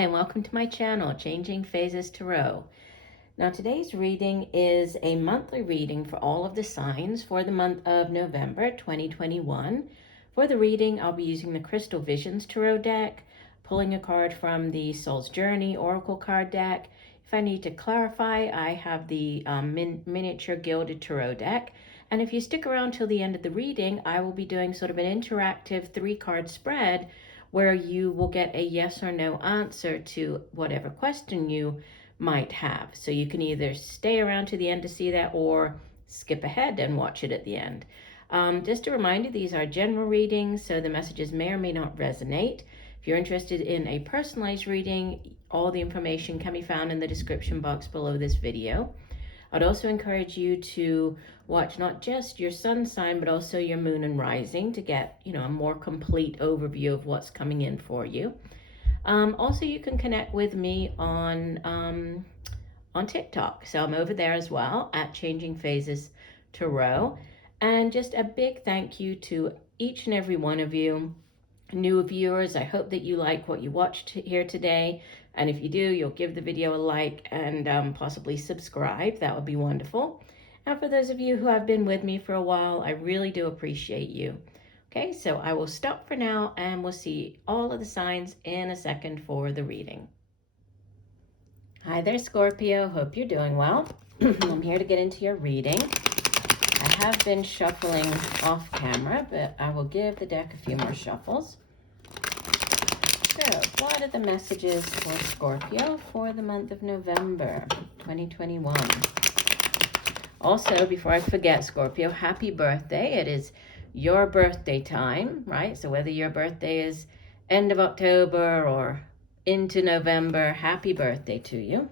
Hi, and welcome to my channel, Changing Phases Tarot. Now, today's reading is a monthly reading for all of the signs for the month of November 2021. For the reading, I'll be using the Crystal Visions Tarot deck, pulling a card from the Soul's Journey Oracle card deck. If I need to clarify, I have the miniature gilded tarot deck. And if you stick around till the end of the reading, I will be doing sort of an interactive 3-card spread where you will get a yes or no answer to whatever question you might have. So you can either stay around to the end to see that or skip ahead and watch it at the end. Just a reminder, these are general readings, so the messages may or may not resonate. If you're interested in a personalized reading, all the information can be found in the description box below this video. I'd also encourage you to watch not just your sun sign, but also your moon and rising to get, a more complete overview of what's coming in for you. Also, you can connect with me on TikTok. So I'm over there as well at Changing Phases Tarot. And just a big thank you to each and every one of you. New viewers, I hope that you like what you watched here today. And if you do, you'll give the video a like and possibly subscribe. That would be wonderful. And for those of you who have been with me for a while, I really do appreciate you. Okay, so I will stop for now and we'll see all of the signs in a second for the reading. Hi there, Scorpio. Hope you're doing well. I'm here to get into your reading. I have been shuffling off camera, but I will give the deck a few more shuffles. So, what are the messages for Scorpio for the month of November 2021? Also, before I forget, Scorpio, happy birthday. It is your birthday time, right? So whether your birthday is end of October or into November, happy birthday to you.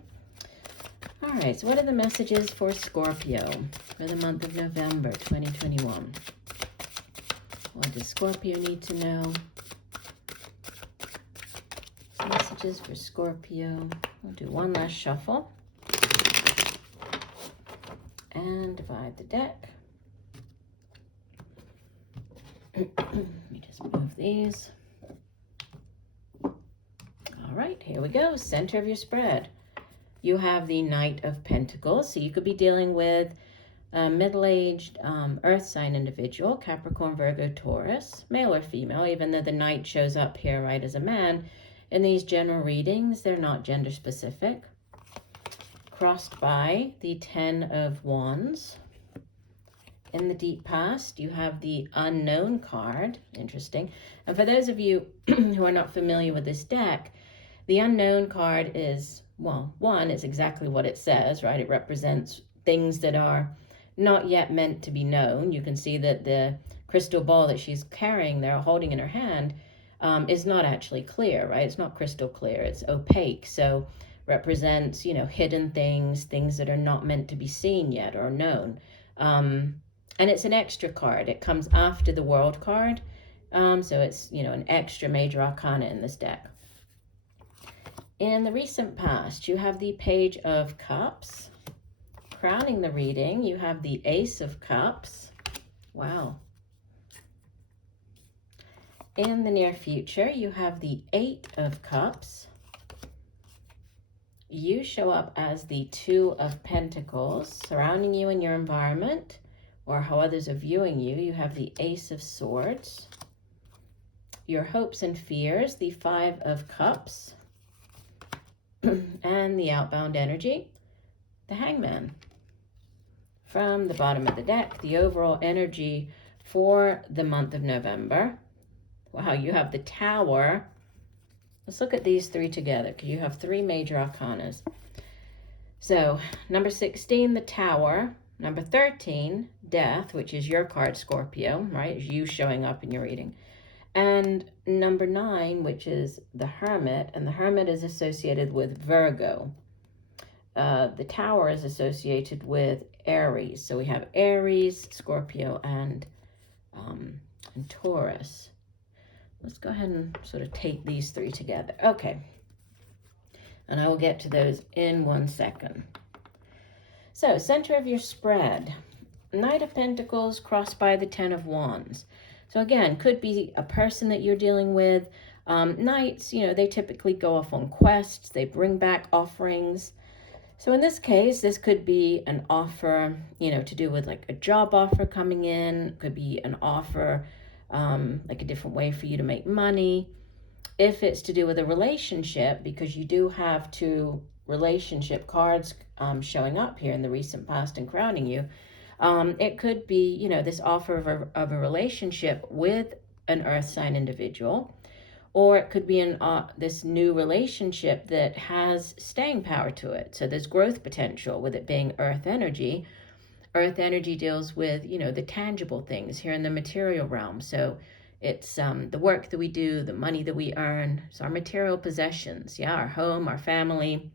All right, so what are the messages for Scorpio for the month of November 2021? What does Scorpio need to know? Messages for Scorpio. We'll do one last shuffle and divide the deck. Let me just move these. All right, here we go. Center of your spread. You have the Knight of Pentacles, so you could be dealing with a middle-aged earth sign individual, Capricorn, Virgo, Taurus, male or female, even though the Knight shows up here right as a man. In these general readings, they're not gender specific. Crossed by the 10 of Wands. In the deep past, you have the Unknown card. Interesting. And for those of you who are not familiar with this deck, the Unknown card is, well, one is exactly what it says, right? It represents things that are not yet meant to be known. You can see that the crystal ball that she's carrying there, holding in her hand, is not actually clear, right? It's not crystal clear. It's opaque. So represents, hidden things that are not meant to be seen yet or known. And it's an extra card. It comes after the World card. So it's, an extra major arcana in this deck. In the recent past, you have the Page of Cups. Crowning the reading, you have the Ace of Cups. Wow. In the near future, you have the 8 of Cups. You show up as the 2 of Pentacles. Surrounding you in your environment, or how others are viewing you, you have the Ace of Swords. Your hopes and fears, the 5 of Cups. And the outbound energy, the Hangman. From the bottom of the deck, the overall energy for the month of November. Wow, you have the Tower. Let's look at these 3 together because you have 3 major arcanas. So, number 16, the Tower. Number 13, Death, which is your card, Scorpio, right? It's you showing up in your reading. And number 9, which is the Hermit. And the Hermit is associated with Virgo. The Tower is associated with Aries. So we have Aries, Scorpio, and Taurus. Let's go ahead and sort of take these 3 together. Okay. And I will get to those in 1 second. So, center of your spread. Knight of Pentacles crossed by the 10 of Wands. So again, could be a person that you're dealing with, Knights, they typically go off on quests, they bring back offerings. So in this case, this could be an offer, to do with like a job offer coming in, could be an offer, like a different way for you to make money. If it's to do with a relationship, because you do have two relationship cards showing up here in the recent past and crowning you, it could be, this offer of a relationship with an earth sign individual, or it could be this new relationship that has staying power to it. So there's growth potential with it being earth energy. Earth energy deals with, the tangible things here in the material realm. So it's the work that we do, the money that we earn, so our material possessions, our home, our family.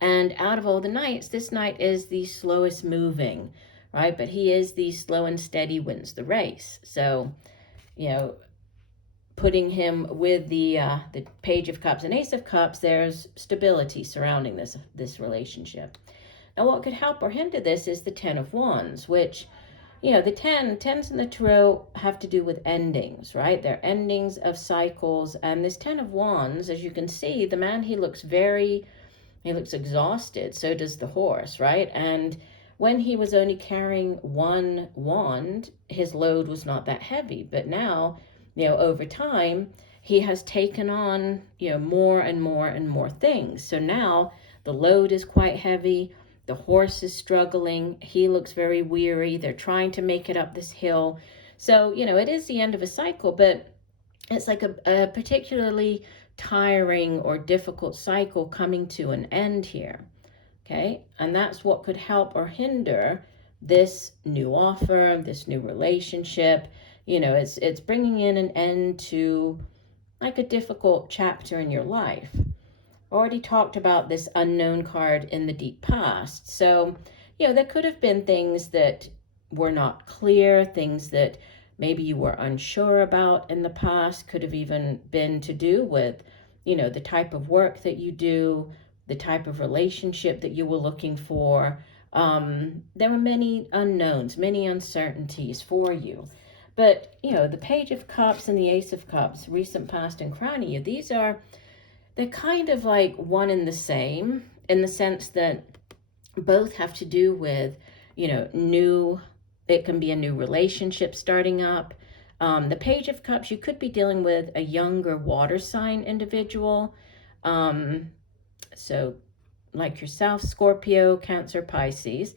And out of all the knights, this knight is the slowest moving, right? But he is the slow and steady wins the race. So, putting him with the Page of Cups and Ace of Cups, there's stability surrounding this relationship. Now, what could help or hinder this is the Ten of Wands, which, the tens in the tarot have to do with endings, right? They're endings of cycles. And this Ten of Wands, as you can see, the man, he looks exhausted. So does the horse, right? And when he was only carrying one wand, his load was not that heavy. But now, over time, he has taken on, more and more and more things. So now the load is quite heavy. The horse is struggling. He looks very weary. They're trying to make it up this hill. So, it is the end of a cycle, but it's like a particularly tiring or difficult cycle coming to an end here. Okay. And that's what could help or hinder this new offer, this new relationship. It's bringing in an end to like a difficult chapter in your life. Already talked about this unknown card in the deep past. So, there could have been things that were not clear, things that maybe you were unsure about in the past, could have even been to do with, the type of work that you do, the type of relationship that you were looking for. There were many unknowns, many uncertainties for you. But, the Page of Cups and the Ace of Cups, recent past and crowning you, they're kind of like one and the same in the sense that both have to do with, it can be a new relationship starting up. The Page of Cups, you could be dealing with a younger water sign individual. So like yourself, Scorpio, Cancer, Pisces,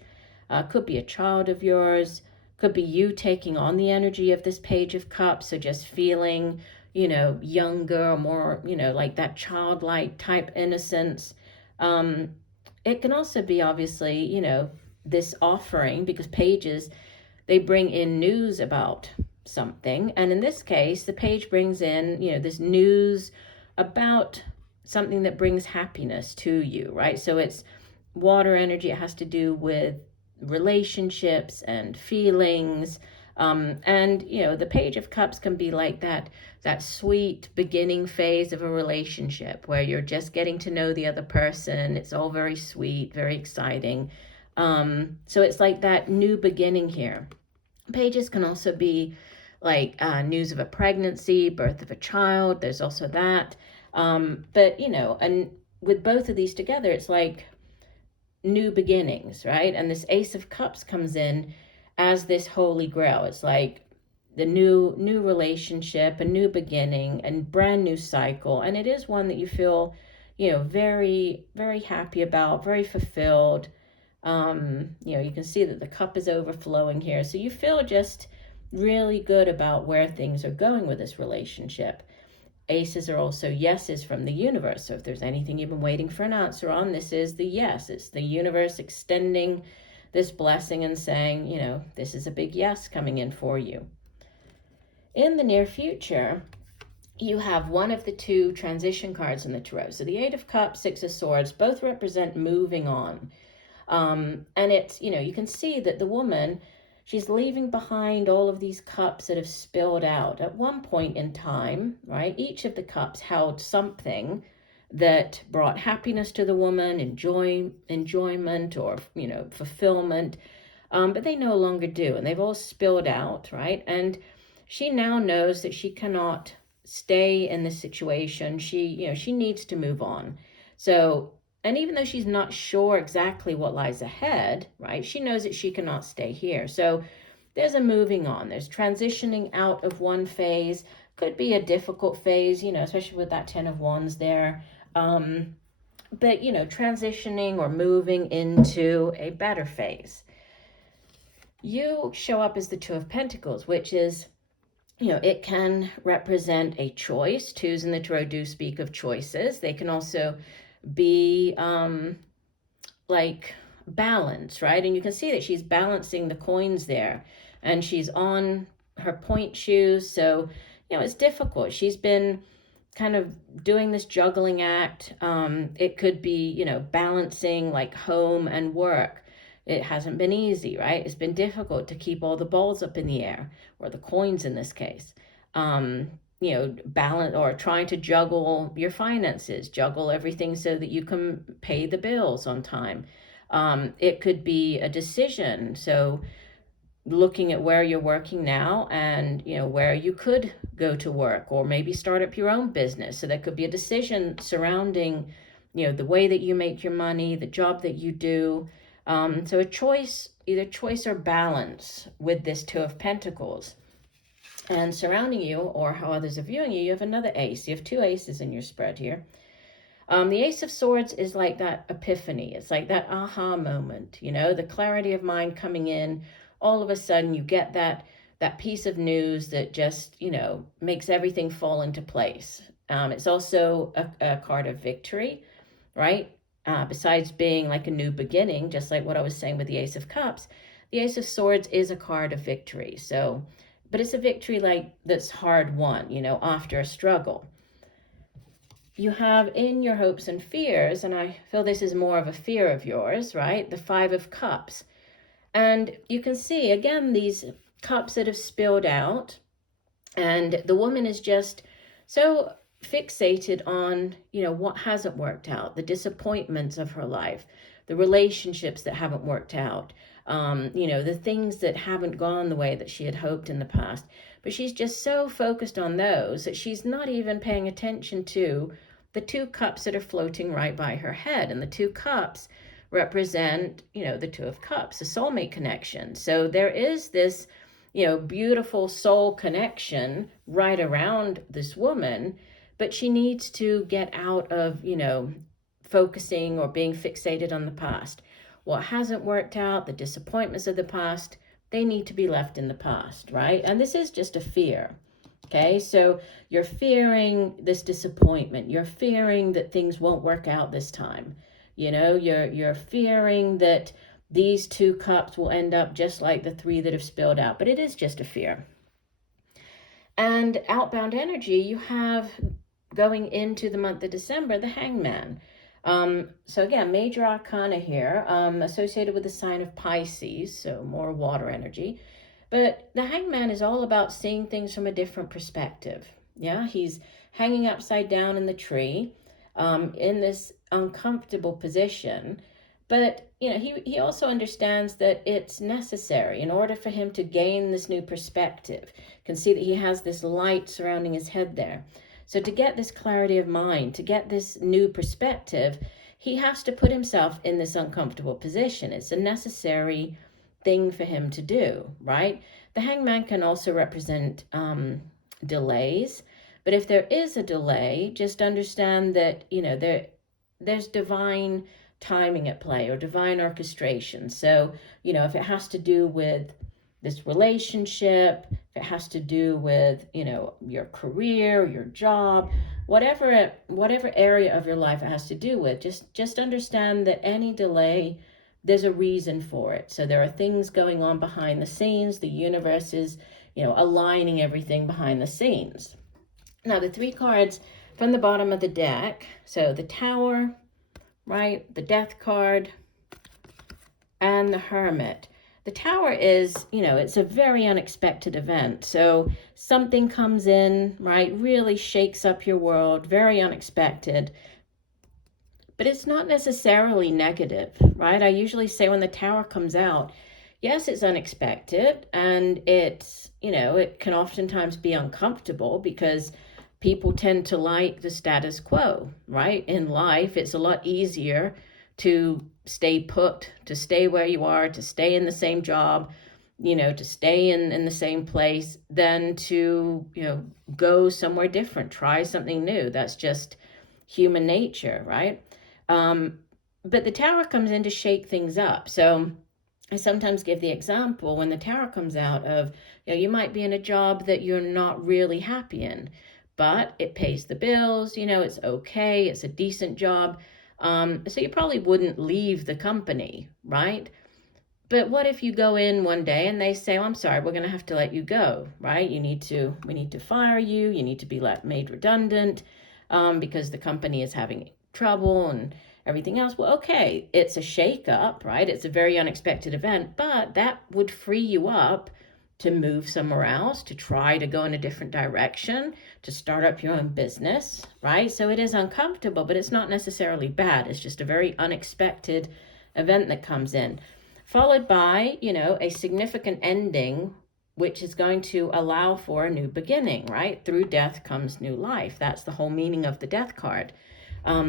could be a child of yours, could be you taking on the energy of this Page of Cups. So just feeling, younger, more, like that childlike type innocence. It can also be obviously, this offering, because pages, they bring in news about something. And in this case, the page brings in, this news about something that brings happiness to you, right? So it's water energy. It has to do with relationships and feelings. And, the Page of Cups can be like that sweet beginning phase of a relationship where you're just getting to know the other person. It's all very sweet, very exciting. So it's like that new beginning here. Pages can also be like news of a pregnancy, birth of a child. There's also that. But, and with both of these together, it's like new beginnings, right? And this Ace of Cups comes in as this holy grail. It's like the new relationship, a new beginning, and brand new cycle. And it is one that you feel, very, very happy about, very fulfilled. You can see that the cup is overflowing here. So you feel just really good about where things are going with this relationship. Aces are also yeses from the universe. So if there's anything you've been waiting for an answer on, this is the yes. It's the universe extending this blessing and saying, this is a big yes coming in for you. In the near future, you have one of the two transition cards in the tarot. So the Eight of Cups, Six of Swords, both represent moving on. And it's, you can see that the woman, she's leaving behind all of these cups that have spilled out. At one point in time, right, each of the cups held something that brought happiness to the woman, enjoyment or, fulfillment. But they no longer do, and they've all spilled out, right? And she now knows that she cannot stay in this situation. She needs to move on. So, and even though she's not sure exactly what lies ahead, right, she knows that she cannot stay here. So there's a moving on. There's transitioning out of one phase. Could be a difficult phase, especially with that 10 of Wands there. But, transitioning or moving into a better phase. You show up as the Two of Pentacles, which is, it can represent a choice. Twos in the tarot do speak of choices. They can also be like balance, right? And you can see that she's balancing the coins there, and she's on her point shoes. So, it's difficult. She's been kind of doing this juggling act. It could be, balancing like home and work. It hasn't been easy, right? It's been difficult to keep all the balls up in the air, or the coins in this case. Balance, or trying to juggle your finances, juggle everything so that you can pay the bills on time. It could be a decision. So looking at where you're working now and, where you could go to work, or maybe start up your own business. So that could be a decision surrounding, the way that you make your money, the job that you do. So a choice, either choice or balance with this Two of Pentacles. And surrounding you, or how others are viewing you, you have another ace. You have two aces in your spread here. The Ace of Swords is like that epiphany. It's like that aha moment, the clarity of mind coming in. All of a sudden you get that piece of news that just, makes everything fall into place. It's also a card of victory, right? Besides being like a new beginning, just like what I was saying with the Ace of Cups, the Ace of Swords is a card of victory. So, but it's a victory like that's hard won, after a struggle. You have in your hopes and fears, and I feel this is more of a fear of yours, right? The Five of Cups. And you can see, again, these cups that have spilled out, and the woman is just so fixated on, what hasn't worked out, the disappointments of her life, the relationships that haven't worked out, the things that haven't gone the way that she had hoped in the past. But she's just so focused on those that she's not even paying attention to the two cups that are floating right by her head. And the two cups represent, the Two of Cups, a soulmate connection. So there is this, beautiful soul connection right around this woman, but she needs to get out of, focusing or being fixated on the past. What hasn't worked out, the disappointments of the past, they need to be left in the past, right? And this is just a fear. Okay, so you're fearing this disappointment. You're fearing that things won't work out this time. You're fearing that these two cups will end up just like the three that have spilled out. But it is just a fear. And outbound energy, you have going into the month of December, the Hangman. So again, major arcana here, associated with the sign of Pisces, so more water energy. But the Hangman is all about seeing things from a different perspective. Yeah, he's hanging upside down in the tree, in this uncomfortable position. But, he also understands that it's necessary in order for him to gain this new perspective. You can see that he has this light surrounding his head there. So to get this clarity of mind, to get this new perspective, he has to put himself in this uncomfortable position. It's a necessary thing for him to do, right? The Hangman can also represent delays. But if there is a delay, just understand that, there's divine timing at play, or divine orchestration. So, if it has to do with this relationship, if it has to do with, your career, your job, whatever area of your life it has to do with, just understand that any delay, there's a reason for it. So there are things going on behind the scenes. The universe is, aligning everything behind the scenes. Now, the three cards from the bottom of the deck, so the Tower, right, the Death card, and the Hermit. The Tower is, it's a very unexpected event. So something comes in, right, really shakes up your world, very unexpected. But it's not necessarily negative, right? I usually say when the Tower comes out, yes, it's unexpected, and it's, it can oftentimes be uncomfortable because people tend to like the status quo, right? In life, it's a lot easier to stay put, to stay where you are, to stay in the same job, to stay in the same place than to, go somewhere different, try something new. That's just human nature, right? But the Tower comes in to shake things up. So I sometimes give the example when the Tower comes out of, you might be in a job that you're not really happy in, but it pays the bills, it's okay, it's a decent job. So you probably wouldn't leave the company, right? But what if you go in one day and they say, I'm sorry, we're going to have to let you go, right? We need to fire you. You need to be made redundant because the company is having trouble and everything else. Well, okay, it's a shake-up, right? It's a very unexpected event, but that would free you up to move somewhere else, to try to go in a different direction, to start up your own business, right? So it is uncomfortable, but it's not necessarily bad. It's just a very unexpected event that comes in, followed by, a significant ending, which is going to allow for a new beginning, right? Through death comes new life. That's the whole meaning of the death card.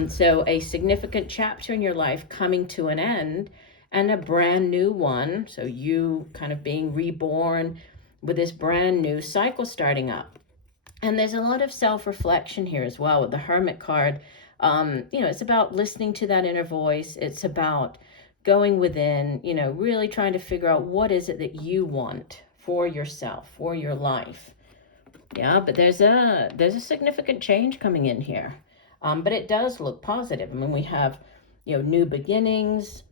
So a significant chapter in your life coming to an end and a brand new one. So you kind of being reborn with this brand new cycle starting up. And there's a lot of self-reflection here as well with the Hermit card. It's about listening to that inner voice. It's about going within, really trying to figure out what is it that you want for yourself, for your life. Yeah, but there's a significant change coming in here. But it does look positive. I mean, we have, new beginnings.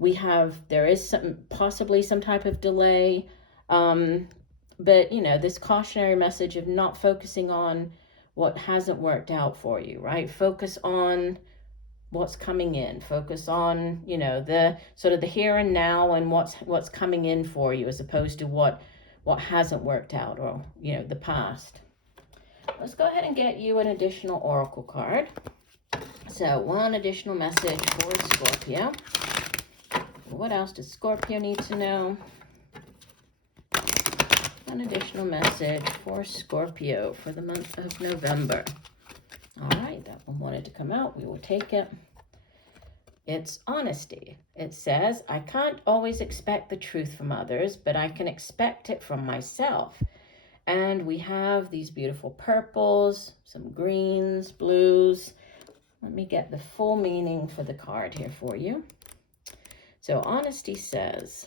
There is possibly some type of delay. But, this cautionary message of not focusing on what hasn't worked out for you, right? Focus on what's coming in. Focus on, the sort of the here and now and what's coming in for you, as opposed to what hasn't worked out, or, the past. Let's go ahead and get you an additional oracle card. So one additional message for Scorpio. What else does Scorpio need to know? One additional message for Scorpio for the month of November. All right, that one wanted to come out. We will take it. It's honesty. It says, I can't always expect the truth from others, but I can expect it from myself. And we have these beautiful purples, some greens, blues. Let me get the full meaning for the card here for you. So honesty says,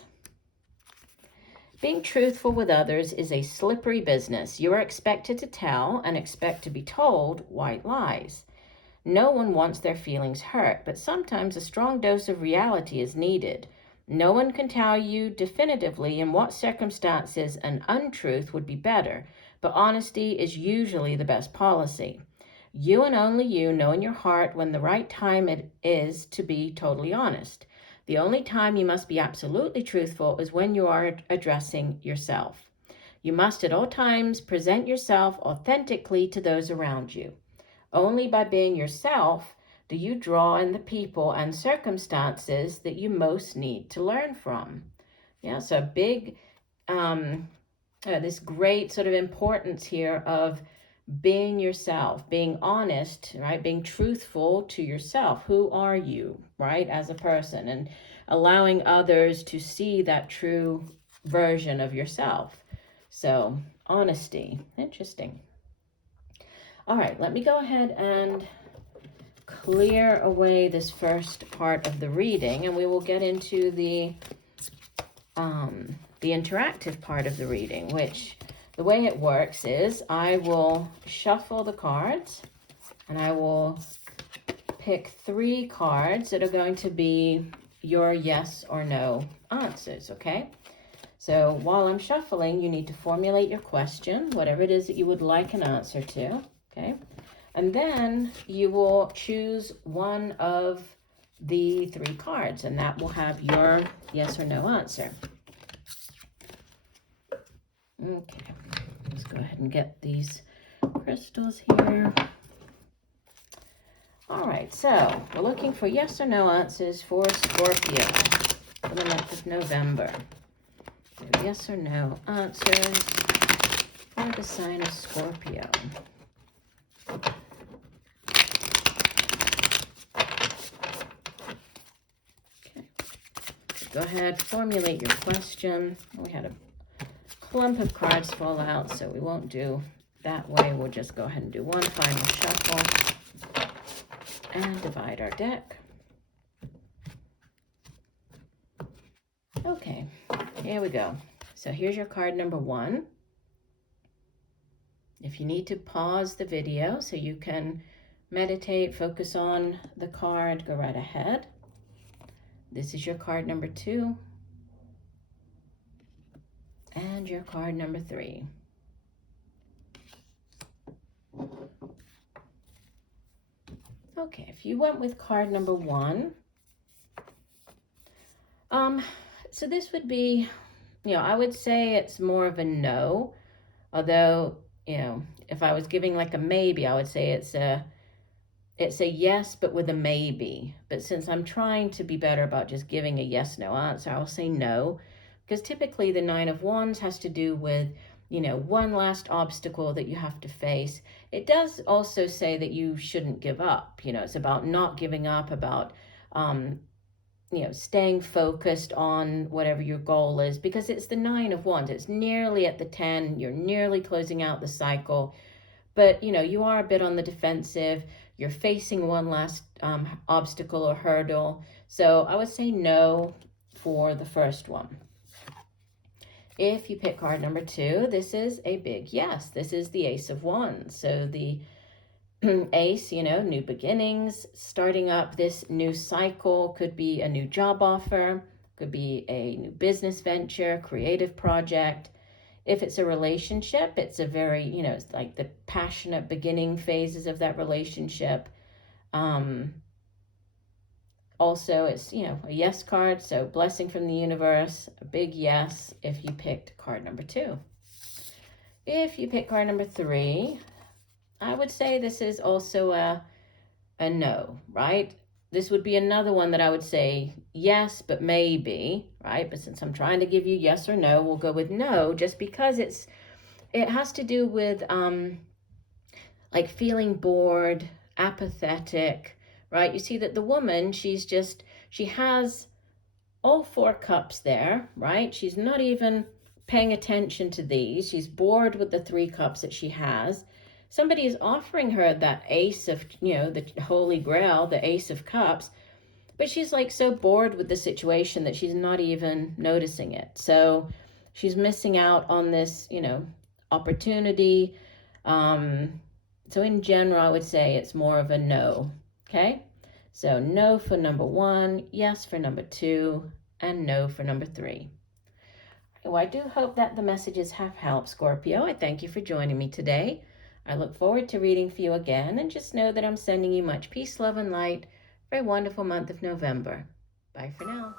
being truthful with others is a slippery business. You are expected to tell and expect to be told white lies. No one wants their feelings hurt, but sometimes a strong dose of reality is needed. No one can tell you definitively in what circumstances an untruth would be better, but honesty is usually the best policy. You and only you know in your heart when the right time it is to be totally honest. The only time you must be absolutely truthful is when you are addressing yourself. You must at all times present yourself authentically to those around you. Only by being yourself do you draw in the people and circumstances that you most need to learn from. Yeah, so big, this great sort of importance here of being yourself, being honest, right? Being truthful to yourself. Who are you, right? As a person, and allowing others to see that true version of yourself. So honesty, interesting. All right, let me go ahead and clear away this first part of the reading, and we will get into the interactive part of the reading, which the way it works is I will shuffle the cards and I will pick 3 cards that are going to be your yes or no answers, okay? So while I'm shuffling, you need to formulate your question, whatever it is that you would like an answer to, okay? And then you will choose one of the 3 cards, and that will have your yes or no answer. Okay, let's go ahead and get these crystals here. All right, so we're looking for yes or no answers for Scorpio for the month of November. So yes or no answers for the sign of Scorpio. go ahead, formulate your question. We had a clump of cards fall out, so we won't do that way. We'll just go ahead and do one final shuffle and divide our deck. Okay, here we go. So here's your card number 1. If you need to pause the video so you can meditate, focus on the card, go right ahead. This is your card number 2. And your card number 3. Okay, if you went with card number 1, so this would be, I would say it's more of a no, although, if I was giving like a maybe, I would say it's a yes, but with a maybe. But since I'm trying to be better about just giving a yes/no answer, I'll say no, because typically the 9 of Wands has to do with, one last obstacle that you have to face. It does also say that you shouldn't give up. It's about not giving up, about, staying focused on whatever your goal is, because it's the 9 of Wands. It's nearly at the 10. You're nearly closing out the cycle, but, you are a bit on the defensive. You're facing one last obstacle or hurdle. So I would say no for the first one. If you pick card number 2, this is a big yes. This is the Ace of Wands. So the Ace, new beginnings, starting up this new cycle, could be a new job offer, could be a new business venture, creative project. If it's a relationship, it's a very, it's like the passionate beginning phases of that relationship. Also, it's, a yes card, so blessing from the universe, a big yes if you picked card number 2. If you pick card number 3, I would say this is also a no, right? This would be another one that I would say yes, but maybe, right? But since I'm trying to give you yes or no, we'll go with no, just because it has to do with like feeling bored, apathetic, right? You see that the woman, she has all 4 cups there, right? She's not even paying attention to these. She's bored with the 3 cups that she has. Somebody is offering her that ace of, the Holy Grail, the Ace of Cups, but she's like so bored with the situation that she's not even noticing it. So she's missing out on this, opportunity. So in general, I would say it's more of a no, okay? So no for number 1, yes for number 2, and no for number 3. Well, I do hope that the messages have helped, Scorpio. I thank you for joining me today. I look forward to reading for you again, and just know that I'm sending you much peace, love, and light for a wonderful month of November. Bye for now.